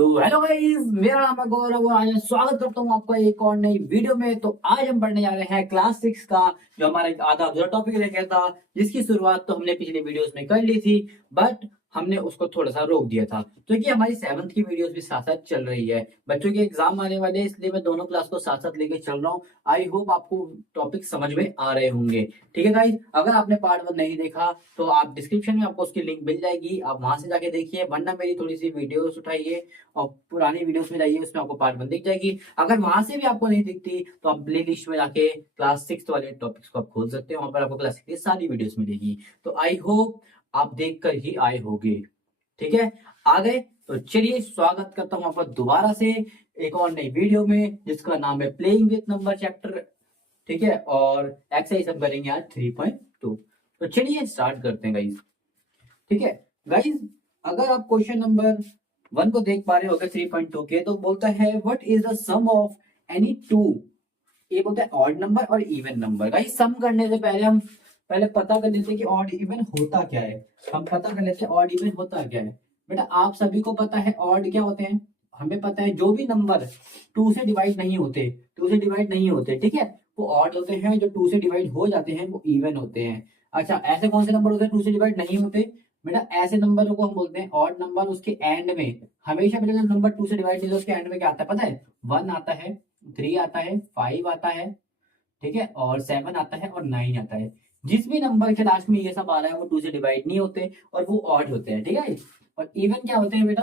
तो hello guys, मेरा नाम है गौरव और आज मैं स्वागत करता हूँ आपका एक और नई वीडियो में। तो आज हम पढ़ने जा रहे हैं क्लास 6 का जो हमारा एक आधा अधूरा टॉपिक रह गया था, जिसकी शुरुआत तो हमने पिछली वीडियोस में कर ली थी, बट हमने उसको थोड़ा सा रोक दिया था क्योंकि हमारी 7th की वीडियोस भी साथ साथ चल रही है। बच्चों के एग्जाम आने वाले हैं, इसलिए मैं दोनों क्लास को साथ साथ लेके चल रहा हूँ। आई होप आपको टॉपिक समझ में आ रहे होंगे। ठीक है गाइस, अगर आपने पार्ट 1 नहीं देखा तो आप डिस्क्रिप्शन में आपको उसकी लिंक मिल जाएगी, आप वहां से जाके देखिए, वरना मेरी थोड़ी सी वीडियोस उठाइए और पुरानी वीडियोस में जाइए, उसमें आपको पार्ट 1 दिख जाएगी। अगर वहां से भी आपको नहीं दिखती तो आप प्ले लिस्ट में जाके क्लास 6 वाले टॉपिक्स को आप खोल सकते हो, वहां पर आपको क्लास 6 की सारी वीडियोस मिलेगी। तो आई होप आप देख कर ही आए होगे। ठीक है, आ गए तो चलिए स्वागत करता हूं आपका दोबारा से एक और नई वीडियो में, जिसका नाम है प्लेइंग विद नंबर चैप्टर। ठीक है, और एक्सरसाइज हम करेंगे आज 3.2। तो चलिए स्टार्ट करते हैं गाइस। ठीक है गाइस, अगर आप क्वेश्चन नंबर 1 को देख पा रहे होगे 3.2 के, तो बोलता है what is the sum of any two. ये बोलता है ऑड नंबर और इवन नंबर। गाइस, सम करने से पहले हम पता कर लेते हैं कि ऑड इवन होता क्या है। हम पता कर लेते हैं ऑड इवन होता क्या है। बेटा, आप सभी को पता है ऑड क्या होते हैं। हमें पता है जो भी नंबर 2 से डिवाइड नहीं होते, ठीक है, वो ऑड होते हैं। जो 2 से डिवाइड हो जाते हैं वो इवन होते हैं। अच्छा, ऐसे कौन से नंबर होते हैं 2 से डिवाइड नहीं होते? बेटा, ऐसे नंबरों को हम बोलते हैं ऑड नंबर। उसके एंड में हमेशा बेटा जब नंबर 2 से डिवाइड नहीं, तो उसके एंड में क्या आता है पता है? 1 आता है, 3 आता है, 5 आता है, ठीक है, और 7 आता है और 9 आता है। जिस भी नंबर के लास्ट में ये सब आ रहा है वो 2 से डिवाइड नहीं होते और वो ऑड होते हैं। ठीक है, और इवन क्या होते हैं बेटा?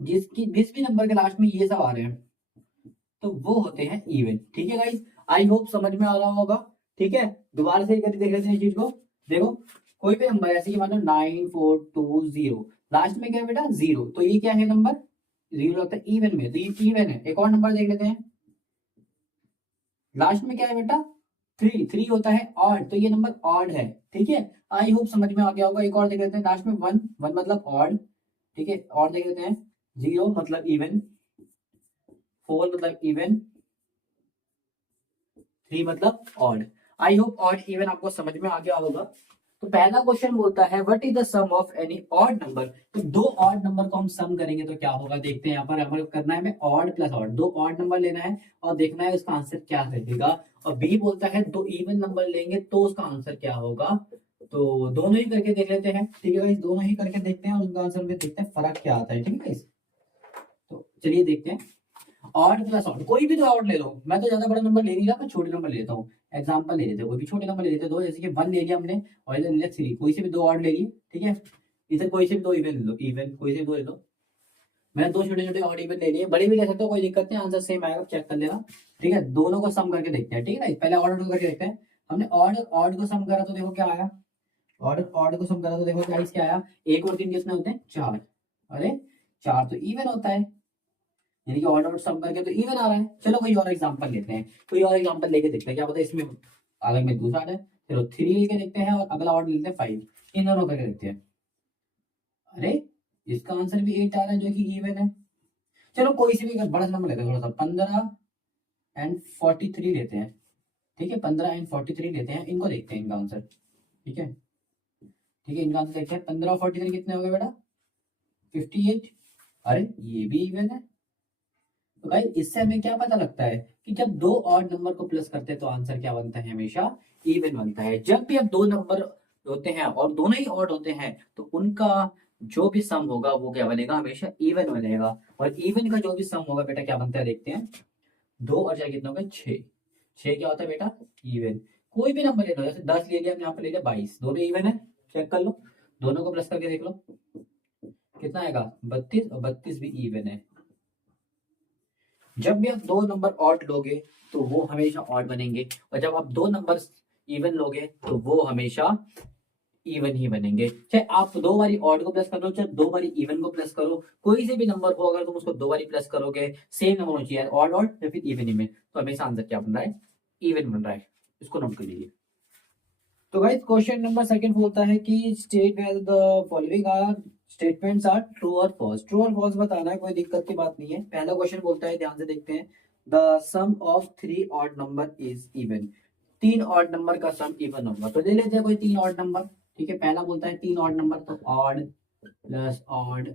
जिस भी नंबर के लास्ट में ये सब आ रहे हैं तो वो होते हैं इवन। ठीक है गाइस, आई होप समझ में आ रहा होगा। ठीक है, दोबारा से एक बार देख लेते हैं चीज को। देखो, कोई भी नंबर ऐसे कि मान लो 9420, लास्ट में क्या है बेटा? 0, तो ये क्या है नंबर? 0 होता है इवन में, तो ये इवन है। एक और नंबर देख लेते हैं, लास्ट में क्या है बेटा? 3 होता है ऑड, तो ये नंबर ऑड है। ठीक है, आई होप समझ में आ गया होगा। एक और देख लेते हैं, लास्ट में 1 मतलब ऑड। ठीक है, और देख लेते हैं, 0 मतलब इवन, 4 मतलब इवन, 3 मतलब odd. I hope odd even आपको समझ में आ गया होगा। तो पहला क्वेश्चन बोलता है what is the sum of any odd number. तो दो ऑड नंबर को हम सम करेंगे तो क्या होगा, देखते हैं। यहाँ पर हमें करना है, हमें ऑड प्लस ऑड, दो ऑड नंबर लेना है और देखना है उसका आंसर क्या रहेगा। और बी बोलता है दो इवन नंबर लेंगे तो उसका आंसर क्या होगा। तो दोनों ही करके देख लेते हैं। ठीक है गाइस, दोनों ही करके देखते हैं और उनका आंसर में देखते हैं फर्क क्या आता है। ठीक है गाइस, तो चलिए देखते हैं। ऑड प्लस ऑड, कोई भी दो ऑड ले लो। मैं तो ज्यादा बड़ा नंबर ले नहीं रहा, मैं छोटे नंबर ले लेता हूँ। एग्जांपल ले लेते हैं, कोई भी छोटे नंबर ले लेते हैं। दो, जैसे कि 1 ले लिया हमने और इधर ले लिया 3, कोई से भी दो ऑड ले लिए। ठीक है, इधर कोई से भी दो इवन ले लो, इवन कोई से भी दो ले लो। मैंने दो छोटे छोटे ऑड इवन ले लिए, बड़े भी ले सकते हो, कोई दिक्कत नहीं, आंसर सेम आएगा, चेक कर लेना। ठीक है, दोनों को सम करके देखते हैं। ठीक है, पहले ऑर्डर करके देखते हैं। हमने ऑड ऑड को सम करा तो देखो क्या आया। ऑर्डर ऑड को सम करा तो देखो गाइस क्या आया। 1 और 3 कितने होते हैं? 4। अरे 4 तो इवन होता है, यानी कि ऑड और सम करके तो इवन आ रहा है। चलो कोई और एग्जांपल लेते हैं, कोई और एग्जांपल लेके देखते हैं क्या पता इसमें अलग में दूसरा है। चलो 3 लेके देखते हैं और अगला ऑर्डर लेते हैं 5। इन दोनों करके देखते हैं। अरे इसका आंसर भी 8 आ रहा है जो कि इवन है। चलो कोई से भी एक बड़ा नंबर लेते हैं, थोड़ा सा 15 एंड 43 लेते हैं। ठीक है, 15 एंड 43 लेते हैं, इनको देखते हैं इनका आंसर। ठीक है, ठीक है, इनका आंसर देखते हैं। 15 और 43 कितने हो गए बेटा? 58। अरे ये भी इवन है। तो भाई इससे हमें क्या पता लगता है कि जब दो ऑड नंबर को प्लस करते हैं तो आंसर क्या बनता है? हमेशा इवन बनता है। जब भी अब दो नंबर होते हैं और दोनों ही ऑड होते हैं तो उनका जो भी सम होगा वो क्या बनेगा? हमेशा इवन बनेगा। और इवन का जो भी सम होगा बेटा क्या बनता है देखते हैं। 2 और 4 कितना होगा? 6। 6 क्या होता है बेटा? इवन। कोई भी नंबर ले लो, जैसे 10 ले लिया, यहाँ पे ले लिया 22, दोनों इवन है। चेक कर लो, दोनों को प्लस करके देख लो कितना आएगा? 32, और 32 भी इवन है। जब भी आप दो नंबर ऑड लोगे तो वो हमेशा ऑड बनेंगे, और जब आप दो नंबर इवन लोगे तो वो हमेशा इवन ही बनेंगे। चाहे आप दो बारी ऑड को प्लस कर लो, चाहे दो बारी इवन को प्लस करो, कोई से भी नंबर को अगर तुम उसको दो बारी प्लस करोगे, सेम नंबर होना चाहिए, ऑड ऑड या फिर इवन इवन, तो हमेशा आंसर क्या बन रहा है? इवन बन रहा है। इसको नोट कर लीजिए। तो गाइस क्वेश्चन नंबर सेकंड बोलता है कि state where the following are statements are true और फॉल्स। ट्रू और फॉल्स बताना है, कोई दिक्कत की बात नहीं है। पहला क्वेश्चन बोलता है, ध्यान से देखते हैं, the sum of 3 odd number is even. 3 odd number का सम इवन होगा, तो ले लेते हैं कोई 3 ऑड नंबर। ठीक है, पहला बोलता है 3 ऑड नंबर, तो odd plus odd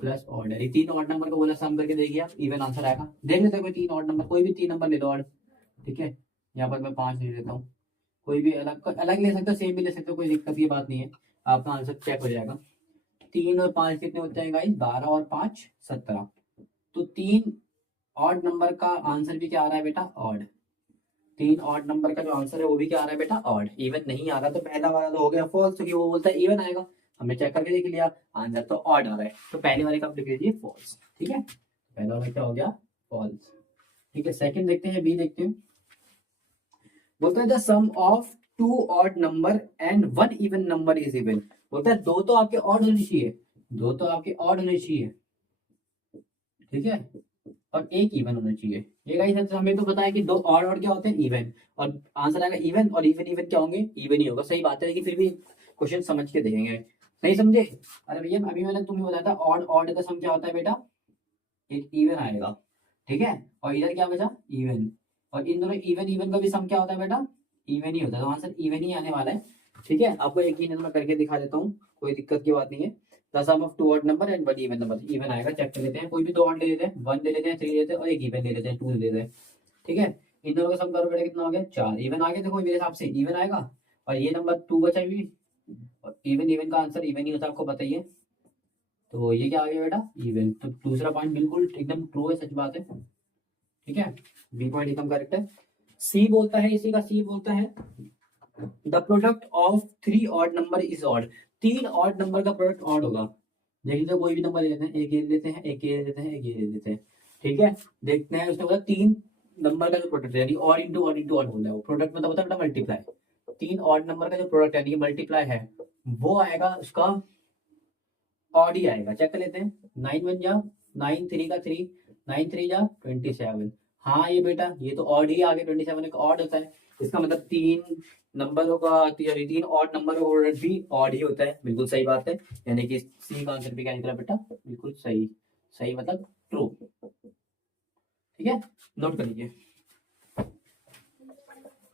plus odd है। तीन ऑड नंबर को बोला सम करके देखिए आप, इवन आंसर आएगा। देख लेते हैं कोई तीन ऑड नंबर, कोई भी तीन नंबर ले लो ऑड, ठीक है। यहाँ पर मैं 5 ले लेता हूँ, कोई भी अलग अलग ले सकते हो, सेम भी ले सकते हो, कोई दिक्कत की बात नहीं है, आपका आंसर चेक हो जाएगा। 3 और 5 कितने होते हैं गाइस, 12 और 5 17। तो तीन ऑड नंबर का आंसर भी क्या आ रहा है बेटा, ऑड। तीन ऑड नंबर का जो आंसर है वो भी क्या आ रहा है बेटा, ऑड। इवन नहीं आ रहा तो पहला वाला तो हो गया फॉल्स, क्योंकि वो बोलता है इवन आएगा, हमने चेक करके देख लिया, आंसर तो ऑड आ रहा है, तो पहले वाले का आप लिख लीजिए फॉल्स, ठीक है। पहला वाला क्या हो गया, फॉल्स, ठीक है। सेकंड देखते हैं, बी देखते हैं। बोलता है the sum of two odd number and one even number is even. बोलता है दो तो आपके ऑड होने चाहिए, दो तो आपके ऑड होने चाहिए, ठीक है, और एक इवन होना चाहिए। ये गाइस हमें तो पता है कि दो ऑड क्या होते हैं, इवन, और आंसर आएगा इवन, और इवन इवन क्या होंगे, इवन ही होगा, सही बात है। लेकिन फिर भी क्वेश्चन समझ के देखेंगे, नहीं समझे। अरे भैया अभी मैंने तुम्हें बताया था ऑड ऑड का सम क्या होता है बेटा, एक इवन आएगा, ठीक है, और इधर क्या बचा, इवन, और इन दोनों इवन इवन का भी सम क्या होता है बेटा, इवन ही होता है, तो आंसर इवन ही आने वाला है, ठीक है। आपको एक ही मैं करके दिखा देता हूँ, कोई दिक्कत की बात नहीं है। The sum of two odd number and one even number, even आएगा, चेक कर लेते हैं। कोई भी दो ऑड ले लेते हैं, 1 ले लेते हैं, 3 ले लेते हैं, और एक इवन ले लेते हैं, 2 ले लेते हैं, ठीक है। इन दोनों का सम करो बेटा, कितना हो गया, 4। इवन आ गया, देखो मेरे हिसाब से इवन आएगा, और ये नंबर 2 बचा भी, और इवन इवन का आंसर इवन ही होता है, आपको बताइए। तो ये क्या आ गया बेटा, इवन। तो दूसरा पॉइंट बिल्कुल एकदम ट्रू है, सच बात है, ठीक है, बी पॉइंट एकदम करेक्ट है। सी बोलता है, इसी का सी बोलता है the product of three odd number is odd. तीन ऑड नंबर का प्रोडक्ट ऑड होगा। देखिए तो कोई भी नंबर ले लेते हैं, एक ये ले लेते हैं, एक ये ले लेते हैं, एक ये ले लेते हैं, ठीक है। देखते हैं उसने बोला तीन नंबर का जो प्रोडक्ट है, यानी odd into odd into odd बोला है, वो प्रोडक्ट मतलब होता है बेटा मल्टीप्लाई। तीन ऑड नंबर का जो प्रोडक्ट है, यानी मल्टीप्लाई है, वो आएगा उसका ऑड ही आएगा। चेक कर लेते हैं, 9 1 जा 9, 3 का 3, 9 3 जा 27। हाँ ये बेटा ये तो ऑड ही आ गया, 27 एक ऑड होता है, इसका मतलब तीन नंबरों का, तीन ऑड नंबरों का प्रोडक्ट भी ऑड ही होता है, बिल्कुल सही बात है। यानी कि सी का आंसर भी क्या निकला बेटा, बिल्कुल सही, सही मतलब ट्रू, ठीक है, नोट कर लीजिए।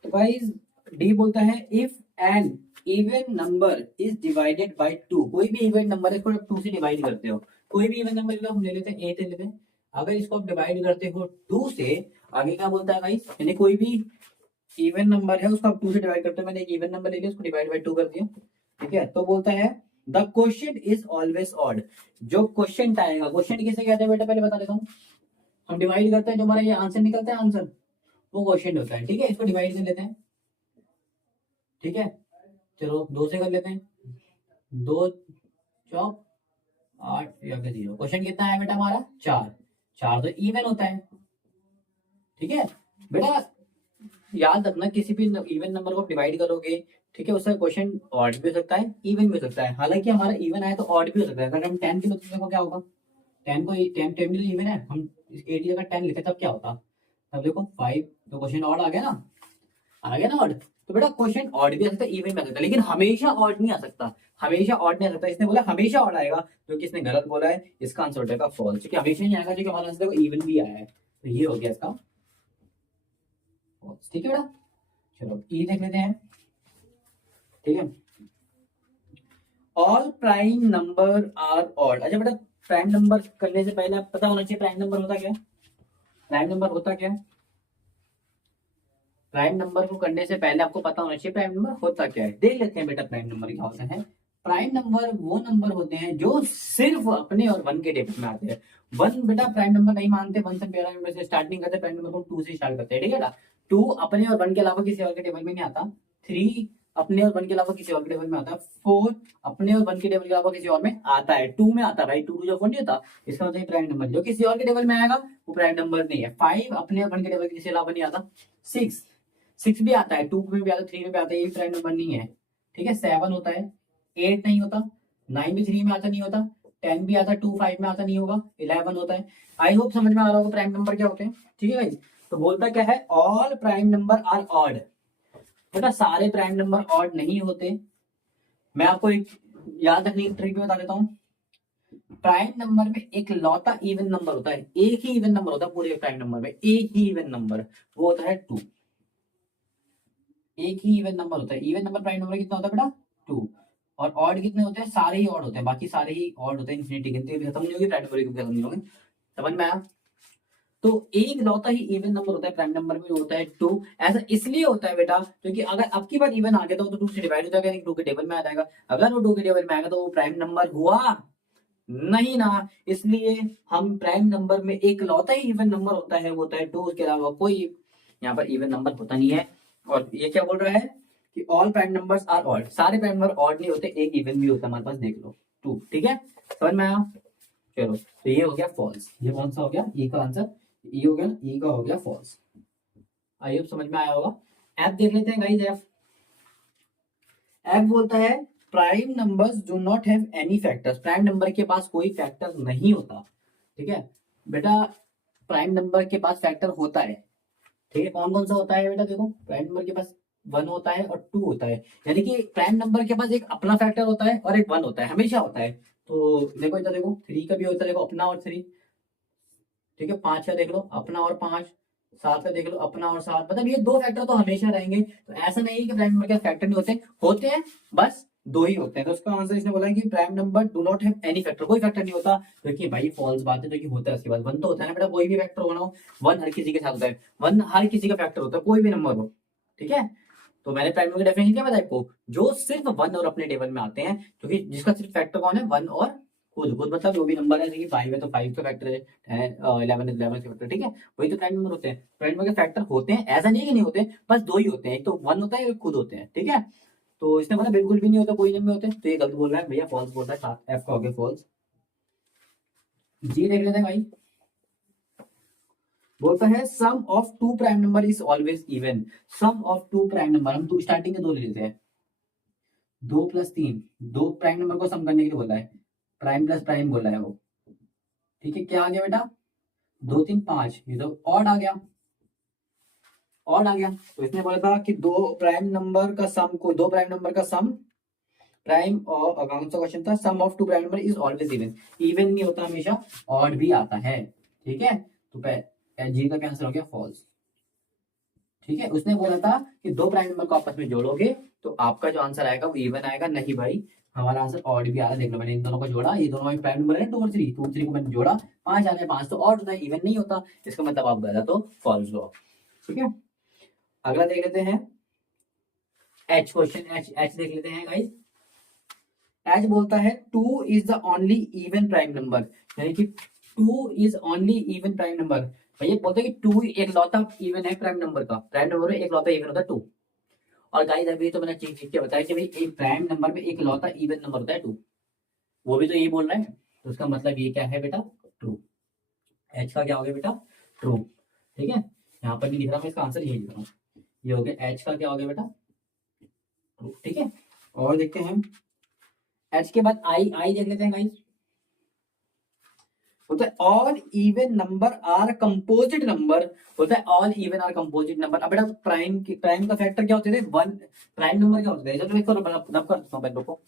तो गाइस डी बोलता है if an even number is divided by 2, कोई भी इवन नंबर है इसको आप 2 से डिवाइड करते हो, कोई भी इवन नंबर हम ले लेते हैं, ए ले लेते हैं, अगर इसको आप डिवाइड करते हो 2 से, आगे क्या बोलता है गाइस, यानी कोई भी इवन नंबर है उसको आप 2 से डिवाइड करते हो, मैंने एक इवन नंबर ले लिया उसको डिवाइड बाय 2 कर दिया, ठीक है। तो बोलता है the question is always odd. जो क्वेश्चन आएगा, क्वेश्चन किसे कहते हैं बेटा, पहले बता देता हूँ। हम डिवाइड करते हैं, जो हमारा ये आंसर निकलता है, आंसर वो क्वेश्चन होता है, ठीक है। इसको डिवाइड कर लेते हैं, ठीक है, चलो 2 से कर लेते हैं, 2 चौक 8 या फिर 0। क्वेश्चन कितना है बेटा हमारा, 4। 4 तो इवन होता है, ठीक है बेटा। याद रखना किसी भी इवन नंबर को डिवाइड करोगे, ठीक है, उसका क्वेश्चन ऑड भी हो सकता है, इवन भी हो सकता है। हालांकि हमारा इवन आया तो ऑड भी हो सकता है। अगर हम 10 की तो क्या होगा, 10 को 10 भी तो इवन है, हम 8 की जगह 10 लिखते तब क्या होता, तब देखो 5, तो क्वेश्चन ऑड आ गया ना, आ गया ना ऑड। तो बेटा क्वेश्चन ऑड भी आ सकता है, इवन भी आ सकता है, लेकिन हमेशा ऑड नहीं आ सकता, हमेशा ऑड नहीं आ सकता। इसने बोला हमेशा ऑड आएगा, जो कि इसने गलत बोला है, इसका आंसर हो जाएगा फॉल्स, क्योंकि हमेशा नहीं आएगा, जो कि हमारा आंसर इवन भी आया है, तो ये हो गया इसका फॉल्स, ठीक है बेटा। चलो ई देख लेते हैं, ठीक है। All prime number are odd. अच्छा बेटा प्राइम नंबर करने से पहले आप पता होना चाहिए प्राइम नंबर होता क्या है, प्राइम नंबर होता क्या है। प्राइम नंबर को करने से पहले आपको पता होना चाहिए प्राइम नंबर होता क्या है। देख लेते हैं बेटा प्राइम नंबर क्या होता है। प्राइम नंबर वो नंबर होते हैं जो सिर्फ अपने और वन के टेबल में आते हैं। वन बेटा प्राइम नंबर नहीं मानते, वन से पहला नंबर से स्टार्टिंग करते हैं, प्राइम नंबर को 2 से स्टार्ट करते हैं, ठीक है बेटा। 2 अपने और वन के अलावा किसी और के टेबल में नहीं आता। 3 अपने और वन के अलावा किसी और के टेबल में आता है। 4 अपने और वन के टेबल के अलावा किसी और में आता है। 2 में आता है भाई, 2 जो 4 नहीं होता, इसका मतलब प्राइम नंबर जो किसी और के टेबल में आएगा वो प्राइम नंबर नहीं है। 5 अपने और वन के टेबल के किसी अलावा नहीं आता। 6 भी आता है, 2 में भी आता है, 3 में भी आता है, ये प्राइम नंबर नहीं है, ठीक है। 7 होता है, 8 नहीं होता, 9 भी 3 में आता नहीं होता, 10 भी आता है, 2 5 में आता नहीं होगा, 11 होता है। आई होप समझ में आ रहा होगा प्राइम नंबर क्या होते हैं, ठीक है भाई। तो बोलता क्या है, all prime number are odd. बेटा सारे प्राइम नंबर ऑड नहीं होते। मैं आपको एक याद रखने की ट्रिक बता देता हूँ। प्राइम नंबर में एक लौता इवन नंबर होता है, एक ही इवन नंबर होता है पूरे प्राइम नंबर में, एक ही इवन नंबर, वो होता है 2। एक ही इवन नंबर होता है। इवन नंबर प्राइम नंबर कितना होता है बेटा, 2। और ऑड कितने होते हैं, सारे ही ऑड होते हैं, बाकी सारे ही ऑड होते हैं, इन्फिनिटी गिनती भी खत्म नहीं होगी, प्राइम नंबर भी खत्म नहीं होगी। समझ में आया? तो एक लौता ही इवन नंबर होता है प्राइम नंबर में, होता है 2। ऐसा इसलिए होता है बेटा क्योंकि अगर अब की बार इवन आ गया तो 2 से डिवाइड हो जाएगा, 2 के टेबल में आ जाएगा। अगर वो 2 के टेबल में आएगा तो वो प्राइम नंबर हुआ नहीं ना। इसलिए हम प्राइम नंबर में एक लौता ही इवन नंबर होता है, वो होता है 2, उसके अलावा कोई यहाँ पर इवन नंबर होता नहीं है। और ये क्या बोल रहा है कि all prime numbers are odd, सारे प्राइम नंबर ऑड नहीं होते, एक इवन भी होता है हमारे पास, देख लो 2। ठीक है, समझ में आया? चलो तो ये हो गया फॉल्स, ये कौन सा हो गया, ई का आंसर ई हो गया, ई का हो गया फॉल्स। आई होप समझ में आया होगा। एफ देख लेते हैं गाइस। एफ एफ बोलता है prime numbers do not have any factors, prime number के पास कोई फैक्टर नहीं होता। ठीक है बेटा, प्राइम नंबर के पास फैक्टर होता है। ठीक है, कौन कौन सा होता है बेटा, देखो प्राइम नंबर के पास 1 होता है और 2 होता है, यानी कि प्राइम नंबर के पास एक अपना फैक्टर होता है और एक 1 होता है, हमेशा होता है। तो देखो इधर देखो 3 का भी होता है, देखो अपना और 3। ठीक है, 5 का देख लो अपना और 5, 7 का देख लो अपना और 7, मतलब ये 2 फैक्टर तो हमेशा रहेंगे। तो ऐसा नहीं है कि प्राइम नंबर के फैक्टर नहीं होते, होते हैं बस 2 ही होते हैं। तो उसका आंसर इसने बोला है कि prime number do not have any factor, कोई फैक्टर नहीं होता। क्योंकि भाई फॉल्स बात है, तो कि होता है उसके बाद 1 तो होता है ना बेटा, कोई भी फैक्टर होना हो 1 हर किसी के साथ होता है, 1 हर किसी का फैक्टर होता है, कोई भी नंबर हो। ठीक है, तो मैंने प्राइम नंबर की डेफिनेशन क्या बताया आपको, जो सिर्फ 1 और अपने टेबल में आते हैं, क्योंकि जिसका सिर्फ फैक्टर कौन है 1 और खुद खुद, मतलब जो भी नंबर है, जैसे 5 है तो 5 का फैक्टर है, 11 है 11 का फैक्टर। ठीक है, वही तो प्राइम नंबर होते हैं। प्राइम नंबर के फैक्टर होते हैं, ऐसा नहीं है कि नहीं होते, बस 2 ही होते हैं, एक तो 1 होता है, एक खुद होते हैं। ठीक है, तो इसने बोला बिल्कुल भी नहीं होता, कोई नहीं होते, तो ये गलत बोल रहा है भैया, फॉल्स बोल रहा है, एफ का हो गया फॉल्स। जी देख लेते हैं भाई, बोलता है sum of 2 prime number is always even. Sum of 2 prime number, हम तो स्टार्टिंग के 2 ले लेते हैं, 2 + 3, 2 प्राइम नंबर को सम करने के लिए बोला है, प्राइम प्लस प्राइम बोला है वो। ठीक है, क्या आ गया बेटा, 2 3 5, ये तो ऑड आ गया, ऑड आ गया। तो इसने बोला था कि 2 प्राइम नंबर का सम, को 2 प्राइम नंबर का सम, प्राइम और कौन सा क्वेश्चन था, sum of 2 prime number is always even, even नहीं होता हमेशा, ऑड भी आता है। ठीक है, तो जी का आंसर हो गया फॉल्स। ठीक है, उसने बोला था कि 2 प्राइम नंबर को आपस में जोड़ोगे तो आपका जो आंसर आएगा वो इवन आएगा। नहीं भाई, हमारा आंसर ऑड भी आ रहा है, देख लो मैंने इन दोनों को जोड़ा, ये दोनों में प्राइम नंबर है 2 और 3, 2 और 3 को मैंने जोड़ा, 5 आ गया, 5 तो ऑड होता है, इवन नहीं होता, इसका मतलब आप गलत हो, फॉल्स हो। ठीक है, अगला देख लेते हैं एच क्वेश्चन, एच एच देख लेते हैं गाइस। एच बोलता है 2 is the only even prime number, यानी कि 2 is only even prime number. भैया बोलते हैं कि 2 एक लौता इवन है प्राइम नंबर का, प्राइम नंबर में एक लौता इवन होता है 2। और गाइस अभी तो मैंने चीज लिख के बताया कि भाई एक प्राइम नंबर में एक लौता इवन नंबर होता है 2, वो भी तो यही बोल रहा है, तो उसका मतलब ये क्या है बेटा, ट्रू। एच का क्या हो गया बेटा, ट्रू। ठीक है, यहाँ पर नहीं लिख रहा मैं, इसका आंसर यही लिख रहा हूँ, ये हो गया एच का क्या हो गया बेटा, ट्रू। ठीक है, और देखते हैं एच के बाद आई, आई देख लेते हैं गाइस। होता है all even number are composite number, होता है all even are composite number. अब बेटा प्राइम का फैक्टर क्या होते थे, 1, प्राइम नंबर क्या होते थे, चलो एक कर देता हूं पहले को।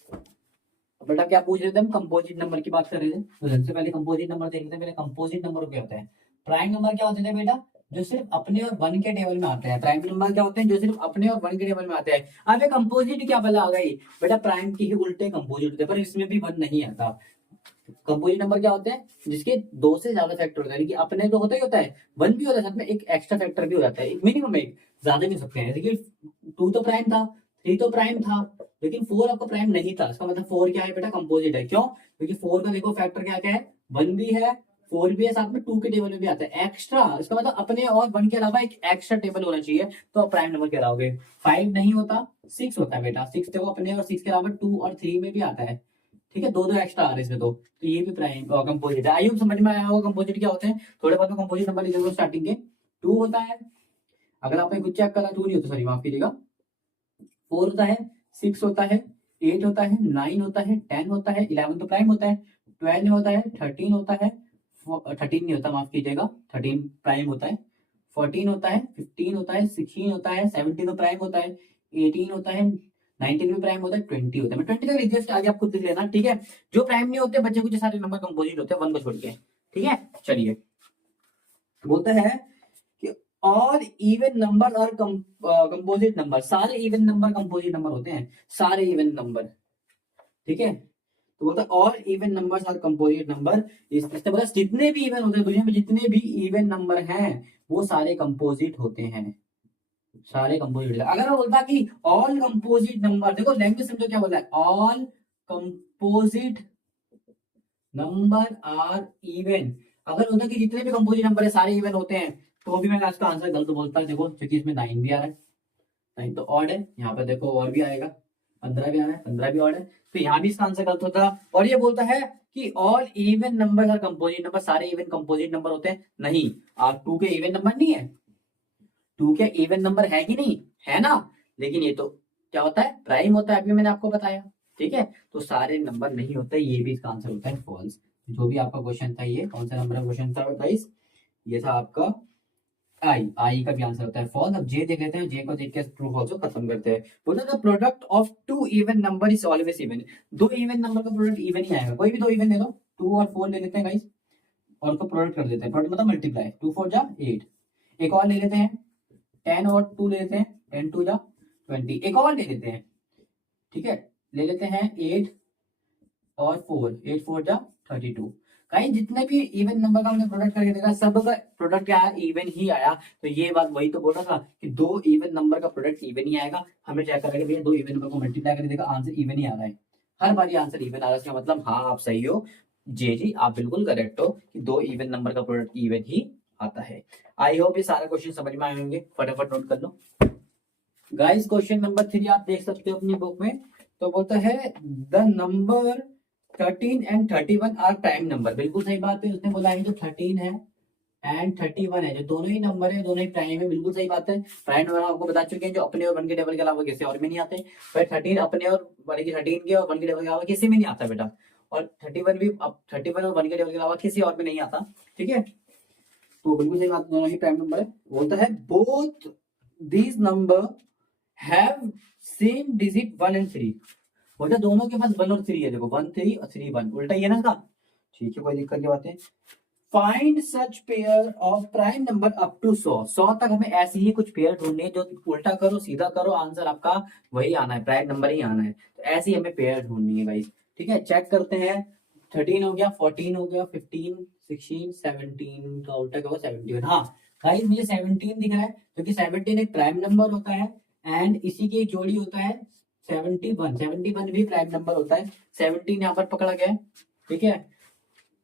बेटा क्या पूछ रहे थे हम, कंपोजिट नंबर की बात कर रहे थे, तो सबसे पहले कंपोजिट नंबर देख लेते हैं। पहले कंपोजिट नंबर क्या होता है, प्राइम नंबर क्या होते थे बेटा, जो सिर्फ अपने और 1 के टेबल में आते हैं। प्राइम नंबर क्या होते हैं, जो सिर्फ अपने और 1 के टेबल में आते हैं। अब ये कंपोजिट क्या भला आ गई बेटा, प्राइम की ही उल्टे कंपोजिट होते हैं, पर इसमें भी 1 नहीं आता। कंपोजिट नंबर क्या होते हैं, जिसके 2 से ज्यादा फैक्टर होता है, यानी कि अपने तो होता ही होता है, 1 भी होता है, साथ में एक एक्स्ट्रा फैक्टर भी हो जाता है, एक मिनिमम, एक ज्यादा भी हो सकते हैं। जैसे कि 2 तो प्राइम था, 3 तो प्राइम था, लेकिन 4 आपका प्राइम नहीं था। इसका मतलब 4 क्या है बेटा, कंपोजिट है। क्यों, क्योंकि 4 का देखो फैक्टर क्या क्या है, 1 भी है, 4 भी है, साथ में 2 के टेबल में भी आता है एक्स्ट्रा। इसका मतलब अपने और 1 के अलावा एक एक्स्ट्रा टेबल होना चाहिए, तो आप प्राइम नंबर कहलाओगे। 5 नहीं होता, 6 होता है बेटा, 6 देखो अपने और 6 के अलावा 2 और 3 में भी आता है। ठीक है, 2 2 एक्स्ट्रा आ रहे हैं इसमें, तो ये भी प्राइम कंपोजिट है। आई होप समझ में आया होगा कंपोजिट क्या होते हैं। थोड़े बहुत में कंपोजिट नंबर लिख स्टार्टिंग के 2 होता है, अगर आपने कुछ चेक करा 2 नहीं होता, सॉरी माफ कीजिएगा, 4 होता है, 6 होता है, 8 होता है, 9 होता है, 10 होता है, 11 तो प्राइम होता है, 12 होता है, 13 होता है, 13 नहीं होता माफ कीजिएगा, 13 प्राइम होता है, 14 होता है, 15 होता है, 16 होता है, 17 तो प्राइम होता है, 18 होता है, 19 भी प्राइम होता है, 20 होता है। मैं 20 तक रिजल्ट आगे आप खुद लिख लेना। ठीक है, जो प्राइम नहीं होते बच्चे कुछ सारे नंबर कंपोजिट होते हैं 1 को छोड़ के। ठीक है, चलिए बोलता है कि ऑल इवन नंबर और कंपोजिट नंबर, सारे इवन नंबर कंपोजिट नंबर होते हैं, सारे इवन नंबर। ठीक है। तो बोलता है all even numbers are composite number. इसने बोला जितने भी इवन होते हैं दुनिया में, जितने भी इवन नंबर हैं वो सारे कंपोजिट होते हैं, सारे कंपोजिट। अगर वो बोलता कि ऑल कंपोजिट नंबर, देखो लैंग्वेज समझो क्या बोलता है, all composite number are even. अगर होता कि जितने भी कंपोजिट नंबर है सारे इवन होते हैं, तो भी मैं इसका आंसर गलत बोलता है। देखो क्योंकि इसमें 9 भी आ रहा है, 9 तो ऑड है, यहाँ पे देखो और भी आएगा, 15 भी आ रहा है, 15 भी ऑड है, तो यहाँ भी इसका आंसर गलत होता। और ये बोलता है कि all even number are composite number, सारे इवन कंपोजिट नंबर होते हैं। नहीं, आप 2 के इवन नंबर नहीं है, 2 के इवन नंबर है कि नहीं है ना, लेकिन ये तो क्या होता है, प्राइम होता है, अभी मैंने आपको बताया। ठीक है, तो सारे नंबर नहीं होते, ये भी इसका आंसर होता है फॉल्स। जो भी आपका क्वेश्चन था, ये कौन सा नंबर का क्वेश्चन था गाइस, ये था आपका आई का भी आंसर होता है फॉल्स। अब जे देख लेते हैं, जे को देख के ट्रू फॉल्स को खत्म करते हैं। बोलते हैं the product of 2 even number is always even. 2 even number का प्रोडक्ट इवन ही आएगा, कोई भी 2 इवन ले लो, 2 और 4 ले लेते हैं गाइस, और उसको प्रोडक्ट कर देते हैं, प्रोडक्ट मतलब मल्टीप्लाई, 2 4 जा 8। एक और ले लेते हैं, 10 और 2 ले लेते हैं, 10 2 जा 20। एक और ले लेते हैं, ठीक है, ले लेते हैं 8 और 4, 8 4 जा 32। कहीं जितने भी इवन नंबर का हमने प्रोडक्ट करके देखा, सब का प्रोडक्ट क्या है, इवन ही आया। तो ये बात वही तो बोल रहा था कि 2 इवन नंबर का प्रोडक्ट इवन ही आएगा। हमें चेक करेंगे भैया 2 इवन नंबर को मल्टीप्लाई करके देखा, आंसर इवन ही आ रहा है, हर बार ये आंसर इवन आ रहा है। इसका मतलब हाँ आप सही हो, जी आप बिल्कुल करेक्ट हो कि 2 इवन नंबर का प्रोडक्ट इवन ही आता है। आई होप ये सारा क्वेश्चन समझ में आए होंगे, फटाफट नोट कर लो गाइस। क्वेश्चन नंबर 3 आप देख सकते हो अपनी बुक में। तो बोलता है the number 13 and 31 are prime number. बिल्कुल सही बात है, उसने बोला है जो 13 है एंड 31 है, जो दोनों ही नंबर है, दोनों ही प्राइम है, बिल्कुल सही बात है। प्राइम नंबर आपको बता चुके हैं, जो अपने और 1 के टेबल के अलावा किसी और में नहीं आते। पर 13 अपने और 13 के और 1 के टेबल के अलावा किसी में नहीं आता बेटा, और 31 भी 31 और 1 के टेबल के अलावा किसी और में नहीं आता। ठीक है, तो बिल्कुल सही बात, दोनों ही प्राइम नंबर है। बोलता है both these number have same digit 1 and 3। बोलता दोनों के पास 1 और 3 है, देखो 1 3 और 3 1, उल्टा ही है ना इसका। ठीक है, कोई दिक्कत की बात है। Find such pair of prime number up to 100 तक हमें ऐसी ही कुछ पेयर ढूंढनी है, जो उल्टा करो सीधा करो आंसर आपका वही आना है, प्राइम नंबर ही आना है। तो ऐसी हमें पेयर ढूंढनी है गाइस। ठीक है, चेक करते हैं। 13 हो गया, 14 हो गया, 15 16 17 का उल्टा क्या होगा 17। हाँ गाइस, मुझे 17 दिख रहा है, क्योंकि 17 एक प्राइम नंबर होता है, एंड इसी की एक जोड़ी होता है 71। 71 भी प्राइम नंबर होता है। 17 यहाँ पर पकड़ा गया है। ठीक है,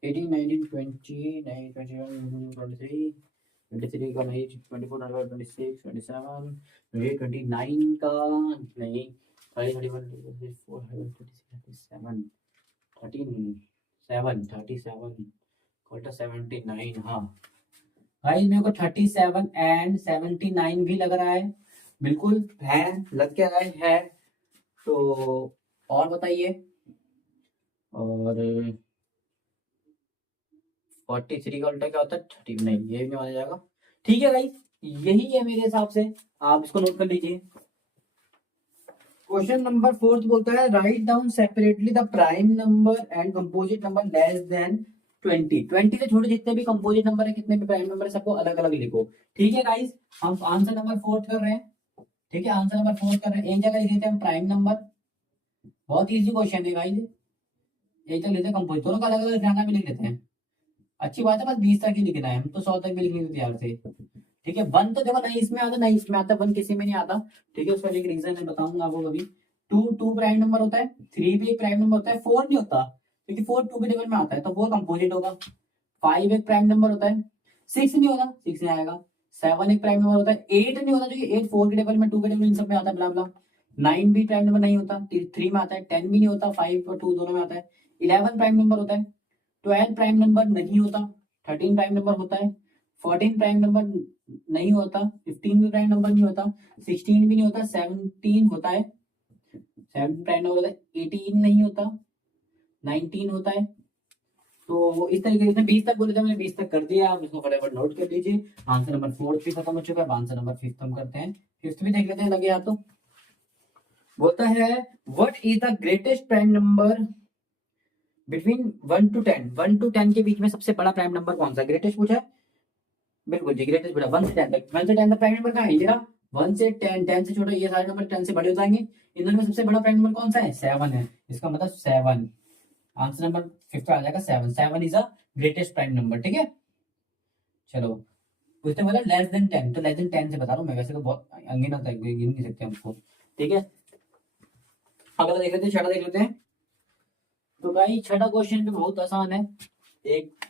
18 19 20 9 21 23 23 का नहीं, 24 26 27 29 का नहीं, 30 31 34 37 13 37 79। हाँ भाई, मेरे को 37 एंड 79 भी लग रहा है, बिल्कुल है, लग क्या रहा है। तो और बताइए, और 43 का उल्टा क्या होता है 30, नहीं ये भी नहीं माना जाएगा। ठीक है भाई, यही है मेरे हिसाब से, आप इसको नोट कर लीजिए। क्वेश्चन नंबर 4 बोलता है write down separately the prime number and composite number less than 20। 20 से छोटे जितने भी कंपोजिट नंबर है, कितने भी प्राइम नंबर है, सबको अलग अलग लिखो। ठीक है गाइस, हम आंसर नंबर 4 कर रहे हैं। ठीक है, आंसर नंबर 4 कर रहे हैं, एक जगह लिख देते हैं हम प्राइम नंबर, बहुत इजी क्वेश्चन है गाइस। एक जगह लेते हैं कंपोजिट, दोनों का अलग अलग ध्यान भी लिख लेते हैं। अच्छी बात है, बस 20 तक ही लिखना है, हम तो 100 तक भी लिखने को तैयार थे। ठीक है, 1 तो देखो नहीं इसमें आता, नहीं इसमें आता, 1 किसी में नहीं आता। ठीक है, उसका एक रीजन है, बताऊंगा आपको कभी। 2 प्राइम नंबर होता है, 3 भी एक प्राइम नंबर होता है, 4 नहीं होता, क्योंकि 4 2 के टेबल में आता है, तो 4 कंपोजिट होगा। 5 एक प्राइम नंबर होता है, 6 नहीं होता, 6 नहीं आएगा। 7 एक प्राइम नंबर होता है, 8 नहीं होता, क्योंकि 8 4 के टेबल में, 2 के टेबल इन सब में आता है, ब्ला ब्ला। 9 भी प्राइम नंबर नहीं होता, 3 में आता है। 10 भी नहीं होता, 5 और 2 दोनों में आता है। 11 प्राइम नंबर होता है। 12 प्राइम नंबर नहीं होता। 13 प्राइम नंबर होता है। 14 प्राइम नंबर नहीं होता। 15 भी प्राइम नंबर नहीं होता। 16 भी नहीं होता। 17 होता है, 17 प्राइम नंबर होता है। 18 नहीं होता। 19 होता है। तो इस तरीके से 20 तक बोले थे, मैंने 20 तक कर दिया, आप इसको फटाफट नोट कर लीजिए। आंसर नंबर 4 भी खत्म हो चुका है, आंसर नंबर 5 हम करते हैं। 5 भी देख लेते हैं, लगे या तो। बोलता है what is the greatest prime number between 1 to 10। 1 to 10 के बीच में सबसे बड़ा प्राइम नंबर कौन सा, ग्रेटेस्ट पूछा है। बिल्कुल जी, ग्रेटेस्ट पूछा 1 से 10 तक। 1 से 10 तक प्राइम नंबर कहाँ है, ये रहा 1 से 10, 10 से छोटा, ये सारे नंबर 10 से बड़े हो जाएंगे। इन दोनों में सबसे बड़ा प्राइम नंबर कौन सा है? 7 है। इसका मतलब 7, आंसर नंबर 5 आ जाएगा 7। 7 is a greatest prime number, ठीक है। चलो, उसने बोला लेस देन 10, तो लेस देन 10 से बता रहा हूँ मैं, वैसे तो बहुत अनगिनत होता है, गिन नहीं सकते हमको, ठीक है। अगला देख लेते हैं, छठा देख लेते हैं। तो भाई छठा क्वेश्चन भी बहुत आसान है, एक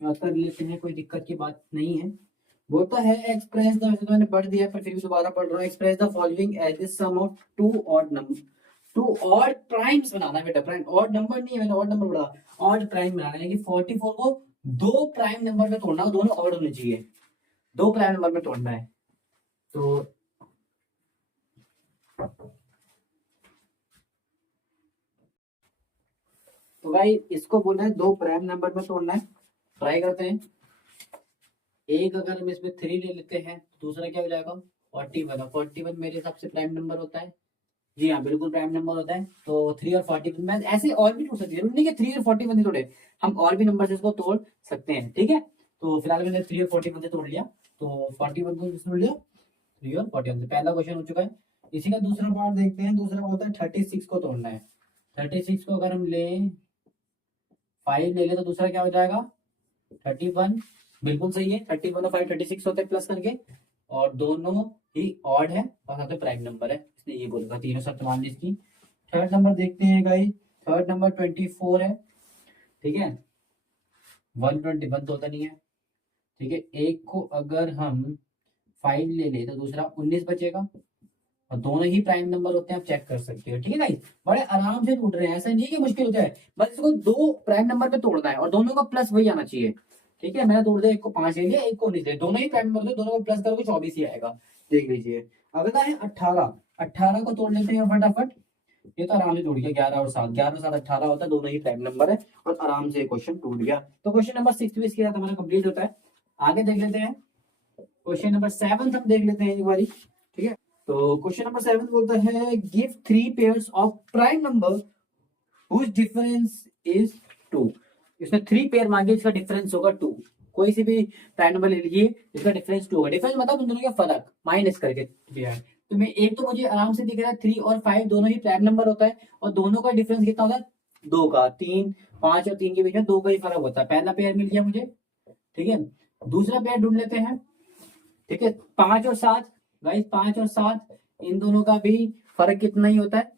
कर लेते हैं, कोई दिक्कत की बात नहीं है। बोलता है एक्सप्रेस द, वैसे तो मैंने पढ़ दिया पर फिर भी दोबारा पढ़ रहा हूँ। Express the following as the sum of two odd number, two odd primes बनाना है बेटा, प्राइम ऑड नंबर नहीं है, मैंने ऑड नंबर पढ़ा, ऑड प्राइम बनाना है कि 44 को दो प्राइम नंबर में तोड़ना, दोनों ऑड होने चाहिए, दो प्राइम नंबर में तोड़ना है। तो भाई इसको बोलना है दो प्राइम नंबर में तोड़ना है, ट्राई करते हैं। एक अगर हम इसमें 3 ले लेते हैं, दूसरा क्या हो जाएगा 41। 41 मेरे हिसाब से प्राइम नंबर होता है, जी हाँ बिल्कुल प्राइम नंबर होता है। तो 3 और 41 में ऐसे और भी तोड़ सकते हैं, जरूरी नहीं कि 3 और 41 ही तोड़े, हम और भी नंबर से इसको तोड़ सकते हैं, ठीक है। तो फिलहाल मैंने 3 और 41 से तोड़ लिया, तो 41 को तोड़ लिया 3 और 41 से, पहला क्वेश्चन हो चुका है। इसी का दूसरा पार्ट देखते हैं, दूसरा होता है 36 को तोड़ना है। 36 को अगर हम ले 5 ले ले तो दूसरा क्या हो जाएगा 31, बिल्कुल सही है। 31 और 5 36 होते हैं प्लस करके, और दोनों ही ऑड है और साथ में प्राइम नंबर है, इसलिए ये बोलेगा तीनों शर्त मान ली इसकी। थर्ड नंबर देखते हैं गाइस, थर्ड नंबर 24 है, ठीक है। 121 तो होता नहीं है, ठीक है। एक को अगर हम 5 ले ले तो दूसरा 19 बचेगा, और दोनों ही प्राइम नंबर होते हैं, आप चेक कर सकते हो, ठीक है गाइस। बड़े आराम से टूट रहे हैं, ऐसा नहीं कि मुश्किल होता है, बस इसको दो प्राइम नंबर पे तोड़ना है और दोनों का प्लस वही आना चाहिए, ठीक है। मैंने तोड़ दिया, एक को 5 ले लिया, एक को 19 ले, दोनों ही प्राइम नंबर थे, दोनों को प्लस करोगे 24 ही आएगा, देख लीजिए। अगला है 18, 18 को तोड़ लेते हैं फटाफट। ये तो आराम से टूट गया, 11 और 7, 11 और 7 18 होता है, दोनों ही प्राइम नंबर है, और आराम से क्वेश्चन टूट गया। तो क्वेश्चन नंबर 6 भी इसके साथ हमारा कंप्लीट होता है। आगे देख लेते हैं क्वेश्चन नंबर 7, हम देख लेते हैं एक बारी, ठीक है। तो क्वेश्चन नंबर 7 बोलता है give 3 pairs of prime number whose difference is 2। इसने 3 पेयर मांगे, इसका डिफरेंस होगा 2। कोई सी भी प्राइम नंबर ले लीजिए, इसका डिफरेंस 2 होगा। डिफरेंस मतलब उन दोनों का फर्क माइनस करके दिया है। तो मैं एक तो मुझे आराम से दिख रहा है 3 और 5 दोनों ही प्राइम नंबर होता है, और दोनों का डिफरेंस कितना होता है 2 का। 3 5 और 3 के बीच में 2 का ही फर्क होता है। पहला पेयर मिल गया मुझे, ठीक है। दूसरा पेयर ढूंढ लेते हैं, ठीक है। 5 और 7 गाइस, 5 और 7 इन दोनों का भी फर्क कितना ही होता है,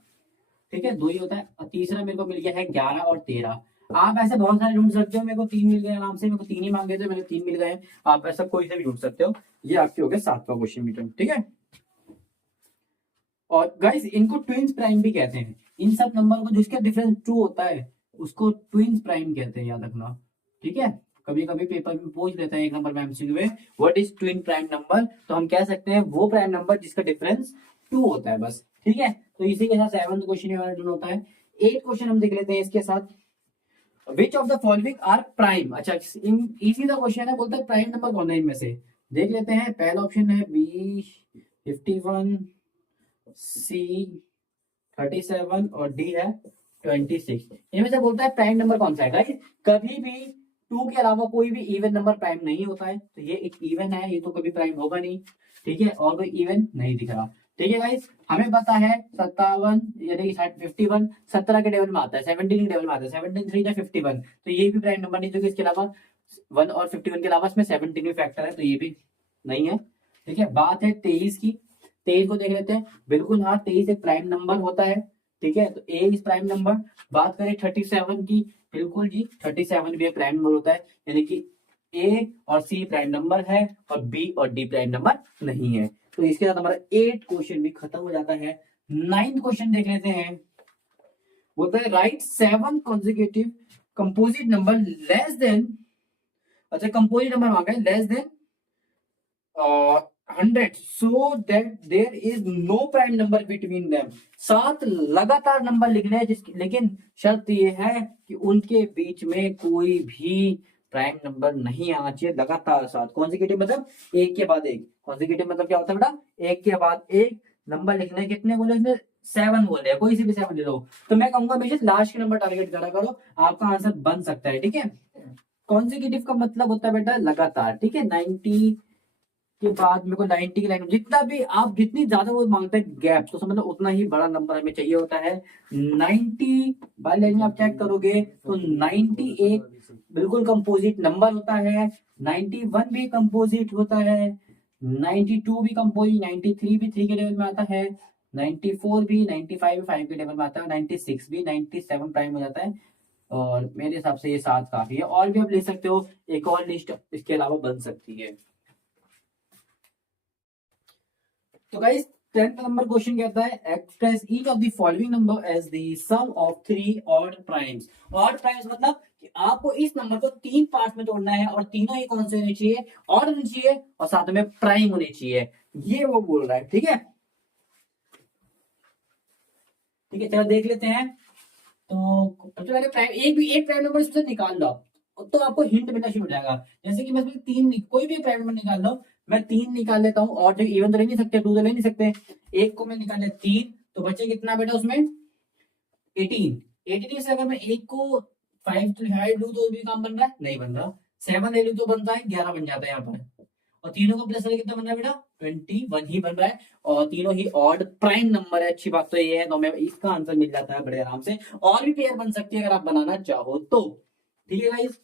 ठीक है 2 ही होता है। और तीसरा मेरे को मिल गया है 11 और 13। आप ऐसे बहुत सारे ढूंढ सकते हो, मेरे को 3 मिल गए आराम से, मेरे को 3 ही मांगे थे, मैंने 3 मिल गए। आप ऐसा कोई से भी ढूंढ सकते हो। ये आपके हो गए 7वां क्वेश्चन मीटर, ठीक है। और गाइस इनको ट्विंस प्राइम भी कहते हैं, इन सब नंबर को जिसका डिफरेंस 2 होता है उसको ट्विंस प्राइम कहते हैं, याद रखना, ठीक है। कभी कभी पेपर में पूछ लेता है एक नंबर में एमसीक्यू में, what is twin prime number, तो हम कह सकते हैं वो प्राइम नंबर जिसका डिफरेंस 2 होता है बस, ठीक है। तो इसी के साथ 7वां क्वेश्चन हमारा डन होता है। 8 क्वेश्चन हम देख लेते हैं इसके साथ। Which of the following are prime, अच्छा इजी सा क्वेश्चन है, बोलता है प्राइम नंबर कौन है इनमें से, देख लेते हैं। पहला ऑप्शन है बी 51, सी 37 और डी है 26। इनमें से बोलता है प्राइम नंबर कौन सा है गाइस। कभी भी 2 के अलावा कोई भी इवन नंबर प्राइम नहीं होता है, तो ये एक इवन है, ये तो कभी प्राइम होगा नहीं, ठीक है। और कोई इवन नहीं दिख रहा, ठीक है गाइस। हमें पता है 57 यानी 51 17 के टेबल में आता है, 17 के टेबल में आता है, 17 3 51, तो ये भी प्राइम नंबर नहीं, जो कि इसके अलावा 1 और 51 के अलावा इसमें 17 भी फैक्टर है, तो ये भी नहीं है, ठीक है। बात है 23 की, 23 को देख लेते हैं। बिल्कुल हाँ, 23 एक प्राइम नंबर होता है, ठीक है, तो ए इज प्राइम नंबर। बात करें 37 की, बिल्कुल जी 37 भी एक प्राइम नंबर होता है, यानी कि ए और सी प्राइम नंबर है और बी और डी प्राइम नंबर नहीं है। तो इसके साथ हमारा 8 क्वेश्चन भी खत्म हो जाता है। 9th क्वेश्चन देख लेते हैं। बोलता है right 7 consecutive composite number less than, अच्छा कंपोजिट नंबर मांगा है less than 100 so that there is no prime number between them। 7 लगातार नंबर लिखने हैं जिसकी, लेकिन शर्त ये है कि उनके बीच में कोई भी प्राइम नंबर नहीं आना चाहिए। लगातार 7 कॉन्जिक्यूटिव मतलब एक के बाद एक, कॉन्जिक्यूटिव मतलब क्या होता है बेटा, एक के बाद एक नंबर लिखने। कितने बोले इसमें 7 बोले, कोई सी भी 7 ले लो। तो मैं कहूंगा हमेशा लास्ट के नंबर टारगेट करा करो, आपका आंसर बन सकता है, ठीक है। कॉन्जिक्यूटिव का मतलब होता है बेटा लगातार, ठीक है। 90 के बाद मेरे को 90 की लाइन, जितना भी आप जितनी ज्यादा वो मांगते हैं गैप, तो समझ लो उतना ही बड़ा नंबर हमें चाहिए होता है। 90 वाली लाइन में आप चेक करोगे तो 98 बिल्कुल कंपोजिट नंबर होता है, 91 भी कंपोजिट होता है, 92 भी कंपोजिट, 93 भी 3 के लेवल में आता है, 94 भी, 95 भी 5 के लेवल में आता है, 96 भी, 97 प्राइम हो जाता है। और मेरे हिसाब से ये 7 काफी है, और भी आप ले सकते हो, एक और लिस्ट इसके अलावा बन सकती है। तो गाइस 10th नंबर क्वेश्चन कहता है express each of the following number as the sum of 3 odd primes. Odd primes मतलब कि आपको इस नंबर को 3 पार्ट में तोड़ना है, और तीनों ही कौन से होने चाहिए, ऑड होने चाहिए, और साथ में प्राइम होने चाहिए, ये वो बोल रहा है। ठीक है, ठीक है, चलो देख लेते हैं। तो सबसे पहले प्राइम, एक प्राइम नंबर इससे निकाल लो, तो आपको हिंट मिलना शुरू हो जाएगा। जैसे कि मैं इसमें कोई भी प्राइम नंबर निकाल लो, मैं 3 निकाल लेता हूँ, और जो इवन तो ले नहीं सकते, 2 तो ले नहीं सकते, एक को मैं निकाल ले 3, तो बचे कितना बेटा उसमें 18। 18 से अगर मैं एक को 5 तो डिवाइड लूँ तो भी काम बन रहा है, नहीं बन रहा। 7 ले लूँ तो बनता है 11 बन जाता है यहाँ पर, और तीनों का प्लस करके कितना बन रहा है बेटा 21 ही बन रहा है, और तीनों ही ऑड प्राइम नंबर है। अच्छी बात तो ये है, तो हमें इसका आंसर मिल जाता है बड़े आराम से। और भी पेयर बन सकती है अगर आप बनाना चाहो तो। ठीक है गाइस,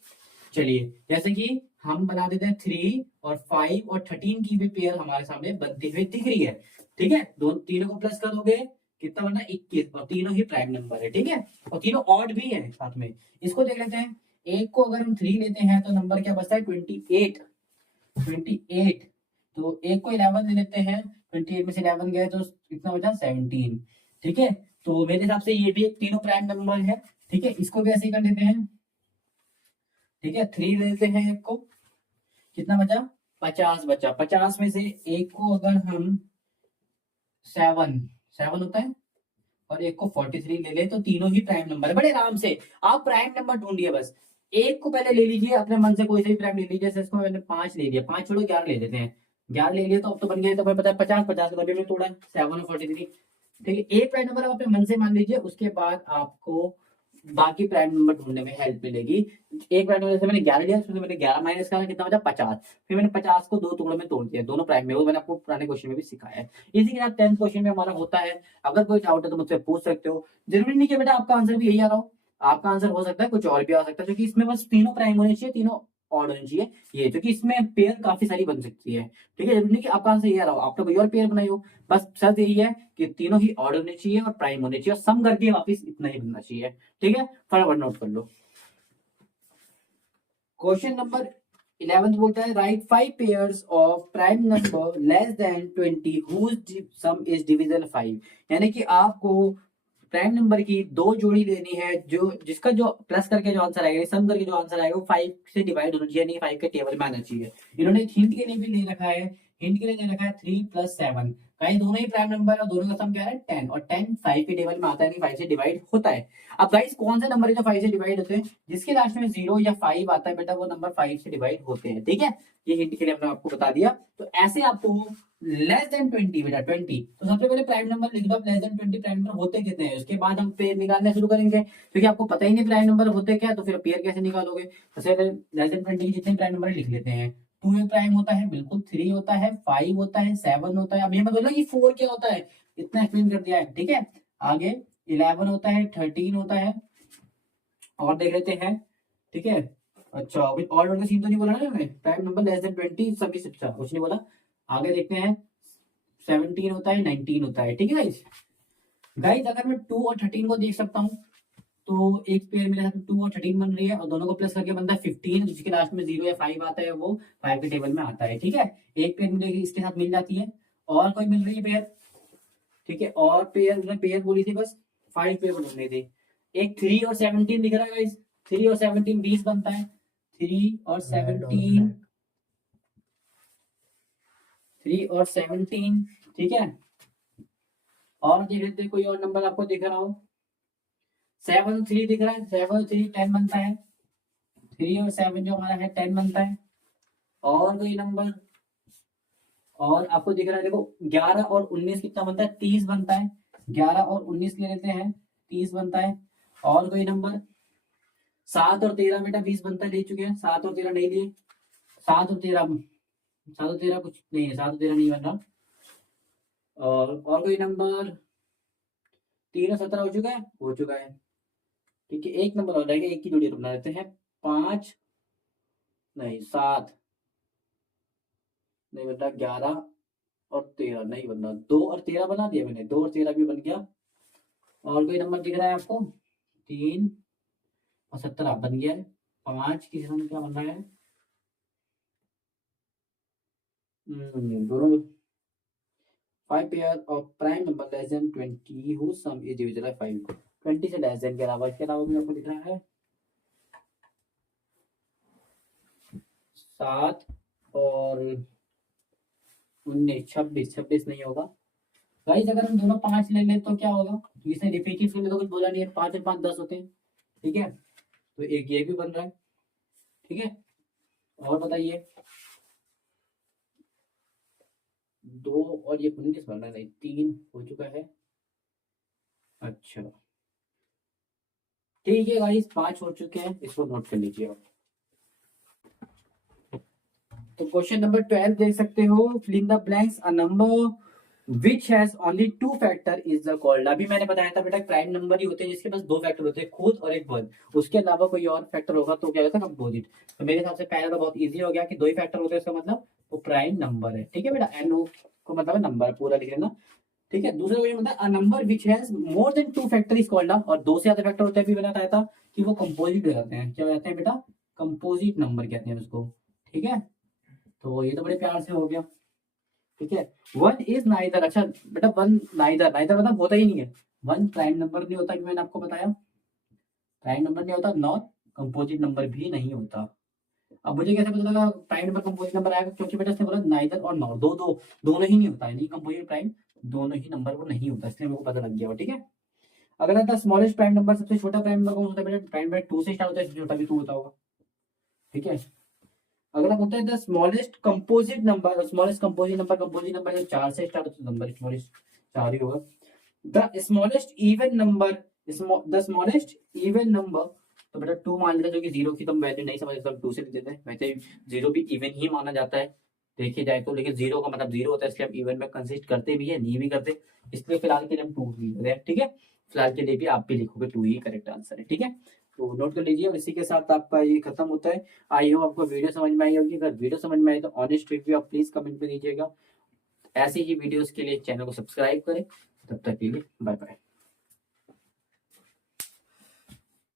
चलिए जैसे कि हम बना देते हैं 3 और 5 और 13 की भी पेयर हमारे सामने बनती हुई दिख रही है। ठीक है, दोनों तीनों को प्लस कर दोगे कितना बना 21, और तीनों ही प्राइम नंबर है। ठीक है, और तीनों ऑड भी है साथ में। इसको देख लेते हैं, एक को अगर हम 3 लेते हैं तो नंबर क्या बचता है 28। 28, तो एक को 11 ले लेते हैं, 28 में से 11 गए तो कितना बचा 17। ठीक है, तो मेरे हिसाब से ये भी एक तीनों प्राइम नंबर है। ठीक है, इसको भी ऐसे ही कर लेते हैं। ठीक है, 3 ले लेते हैं, एक को कितना बचा 50 बचा, 50 में से एक को अगर हम 7 7 होता है, और एक को 43 ले ले, तो तीनों ही प्राइम नंबर है। बड़े आराम से आप प्राइम नंबर ढूंढिए बस। एक को पहले ले लीजिए अपने मन से, कोई सा भी प्राइम ले लीजिए, जैसे इसको मैंने 5 ले लिया, 5 छोड़ो 11 ले लेते हैं, 11 ले लिया तो अब तो बन गया, तो पता है 50 50 का तभी में तोड़ा 7 और 43। ठीक है, एक प्राइम नंबर आप अपने मन से मान लीजिए, उसके बाद आपको बाकी प्राइम नंबर ढूंढने में हेल्प मिलेगी। एक प्राइम नंबर जैसे मैंने 11 लिया, उसमें मैंने 11 माइनस करा, कितना बचा 50, फिर मैंने 50 को 2 टुकड़ों में तोड़ दिया, दोनों प्राइम में, वो मैंने आपको पुराने क्वेश्चन में भी सिखाया है। इसी के साथ 10th क्वेश्चन में हमारा होता है। अगर कोई डाउट है तो मुझसे पूछ सकते हो, जरूरी नहीं कि बेटा आपका आंसर भी यही आ रहा हो, आपका आंसर हो सकता है कुछ और भी आ सकता है, क्योंकि इसमें बस तीनों प्राइम होने चाहिए, तीनों ऑड होनी चाहिए, ये क्योंकि इसमें पेयर काफी सारी बन सकती है। ठीक है, जरूरी नहीं कि आपका आंसर ये आ रहा हो, आपने कोई और पेयर बनाई हो, बस शर्त यही है कि तीनों ही ऑड होने चाहिए और प्राइम होने चाहिए, और सम करके वापिस इतना ही बनना चाहिए। ठीक है, फटाफट नोट कर लो। क्वेश्चन नंबर 11 बोलता है right 5 pairs of prime number less than 20 whose sum is divisible 5। यानी कि आपको प्राइम नंबर की 2 जोड़ी लेनी है, जो जिसका जो प्लस करके जो आंसर आएगा, सम करके जो आंसर आएगा वो 5 से डिवाइड होना चाहिए, नहीं 5 के टेबल में आना चाहिए। इन्होंने एक हिंट के लिए भी ले रखा है, हिंट के लिए ले रखा है 3 + 7, कहीं दोनों ही प्राइम नंबर है, और दोनों का सम क्या है 10, और 10 5 के टेबल में आता है, नहीं 5 से डिवाइड होता है। अब गाइस कौन से नंबर है जो 5 से डिवाइड होते हैं, जिसके लास्ट में 0 या 5 आता है बेटा, वो नंबर 5 से डिवाइड होते हैं। ठीक है, ये हिंट के लिए हमने आपको बता दिया। तो ऐसे आपको लेस देन 20 बेटा 20, तो सबसे पहले प्राइम नंबर लिख दो, लेस देन 20 प्राइम नंबर होते कितने हैं, उसके बाद हम पेयर निकालना शुरू करेंगे, क्योंकि आपको पता ही नहीं प्राइम नंबर होते क्या, तो फिर पेयर कैसे निकालोगे। सबसे पहले लेस देन 20 के जितने प्राइम नंबर लिख लेते हैं। 2 एक प्राइम होता है, बिल्कुल, 3 होता है, 5 होता है, 7 होता है। अब ये मत बोलो कि 4 क्या होता है, इतना एक्सप्लेन कर दिया है। ठीक है, आगे 11 होता है, 13 होता है, और देख लेते हैं। ठीक है, अच्छा अभी और का सीन तो नहीं बोला ना मैंने, प्राइम नंबर लेस देन 20 सभी, अच्छा कुछ नहीं बोला। आगे देखते हैं 17 होता है, 19 होता है। ठीक है गाइस, गाइस अगर मैं 2 और 13 को देख सकता हूँ, तो एक पेयर मेरे साथ 2 और 13 बन रही है, और दोनों को प्लस करके बनता है 15, जिसके लास्ट में 0 या 5 आता है, वो 5 के टेबल में आता है। ठीक है, एक पेयर मिलेगी इसके साथ मिल जाती है, और कोई मिल रही है पेयर। ठीक है, और पेयर पेयर बोली थी बस 5 पेयर बननी थी। एक 3 और 17 दिख रहा है गाइस, 3 और 17 20 बनता है, 3 और 17, 3 और 17। ठीक है, और देख लेते हैं कोई और नंबर आपको दिख रहा हो। 7 3 दिख रहा है, 7 3 10 बनता है, 3 और 7 जो हमारा है 10 बनता है। और कोई नंबर और आपको दिख रहा है, देखो 11 और 19 कितना बनता है 30 बनता है, 11 और 19 ले लेते हैं, 30 बनता है। और कोई नंबर 7 और 13 बेटा 20 बनता है, ले चुके हैं, 7 और 13 नहीं लिए, 7 और 13 7 और 13 कुछ नहीं है, 7 और 13 नहीं बन रहा। और कोई नंबर? 3 और 17 हो चुका है, हो चुका है। ठीक है, एक नंबर और रहेगा, एक की जोड़ी बना देते हैं। 5 नहीं, 7 नहीं बन रहा, 11 और 13 नहीं बन रहा, 2 और 13 बना दिया मैंने, 2 और 13 भी बन गया। और कोई नंबर दिख रहा है आपको? 3 और 17 बन गया है। 5 की जगह क्या बन रहा है? दोनों 5 pair of prime number less than 20 whose sum is divisible by 5। 20 से लेस देन के अलावा, इसके अलावा भी आपको दिख रहा है 7 और 19, 26, 26 नहीं होगा। गाइस अगर हम दोनों 5 ले लें तो क्या होगा? तो इसने रिपीटेड में तो कुछ बोला नहीं है, 5 और 5 10 होते हैं। ठीक है, तो एक ये भी बन रहा है। ठीक है, और बताइए। 2 और ये 19 बन रहा है, नहीं 3 हो चुका है। अच्छा ठीक है गाइस, 5 हो चुके हैं, इसको नोट कर लीजिए आप। तो क्वेश्चन नंबर 12 देख सकते हो, fill in the blanks, a number which has only 2 factor is the called। अभी मैंने बताया था बेटा, प्राइम नंबर ही होते हैं जिसके पास 2 फैक्टर होते हैं, खुद और एक वर्ग, उसके अलावा कोई और फैक्टर होगा तो क्या होता है? कंपोजिट। तो मेरे हिसाब से पहला तो बहुत इजी हो गया कि 2 ही फैक्टर होते हैं, इसका मतलब वो प्राइम नंबर है। ठीक है बेटा, एन ओ को मतलब नंबर पूरा लिख लेना। ठीक है, दूसरा क्वेश्चन मतलब a number which has more than 2 factor is called, और 2 से ज्यादा फैक्टर होते हैं, अभी मैंने बताया था कि वो कंपोजिट हो जाते हैं। क्या हो जाते हैं बेटा? कंपोजिट नंबर कहते हैं उसको। ठीक है, तो ये तो बड़े प्यार से हो गया। ठीक है, वन इज नाइदर। अच्छा बेटा, वन नाइदर, नाइदर मतलब होता ही नहीं है। वन प्राइम नंबर नहीं होता, कि मैंने आपको बताया प्राइम नंबर नहीं होता, नॉन कंपोजिट नंबर भी नहीं होता। अब मुझे कैसे पता लगा प्राइम नंबर कंपोजिट नंबर आएगा? क्योंकि बेटा इसने बोला नाइदर और नॉट, दो दो दोनों ही नहीं होता है, नहीं कंपोजिट प्राइम दोनों ही नंबर वो नहीं होता, इसलिए मेरे को पता लग गया। ठीक है, अगर आता स्मॉलेस्ट प्राइम नंबर, सबसे छोटा प्राइम नंबर कौन होता है बेटा? प्राइम नंबर 2 से स्टार्ट होता है, सबसे छोटा भी 2 होता होगा। ठीक है, अगला होता है the smallest composite number, smallest composite number जो 4 से स्टार्ट होता है, नंबर स्मॉलेस्ट 4 ही होगा। The smallest even number, the smallest even number, तो बेटा 2 मान लेते हैं, जो कि 0 की तुम वैल्यू नहीं समझ सकते, 2 से देते हैं। वैसे 0 भी इवन ही माना जाता है देखे जाए तो, लेकिन 0 का मतलब 0 होता है, इसलिए हम इवन में कंसिस्ट करते भी है, नहीं भी करते, इसलिए फिलहाल के लिए हम 2 ही ले रहे हैं। ठीक है, फिलहाल के लिए भी आप भी लिखोगे 2 ही करेक्ट आंसर है। ठीक है, तो नोट कर लीजिए, और इसी के साथ आपका ये खत्म होता है। आई होप आपको वीडियो समझ में आई होगी। अगर वीडियो समझ में आई तो ऑनेस्ट रिव्यू आप प्लीज कमेंट में दीजिएगा। ऐसे ही वीडियोस के लिए चैनल को सब्सक्राइब करें। तब तक के लिए बाय बाय।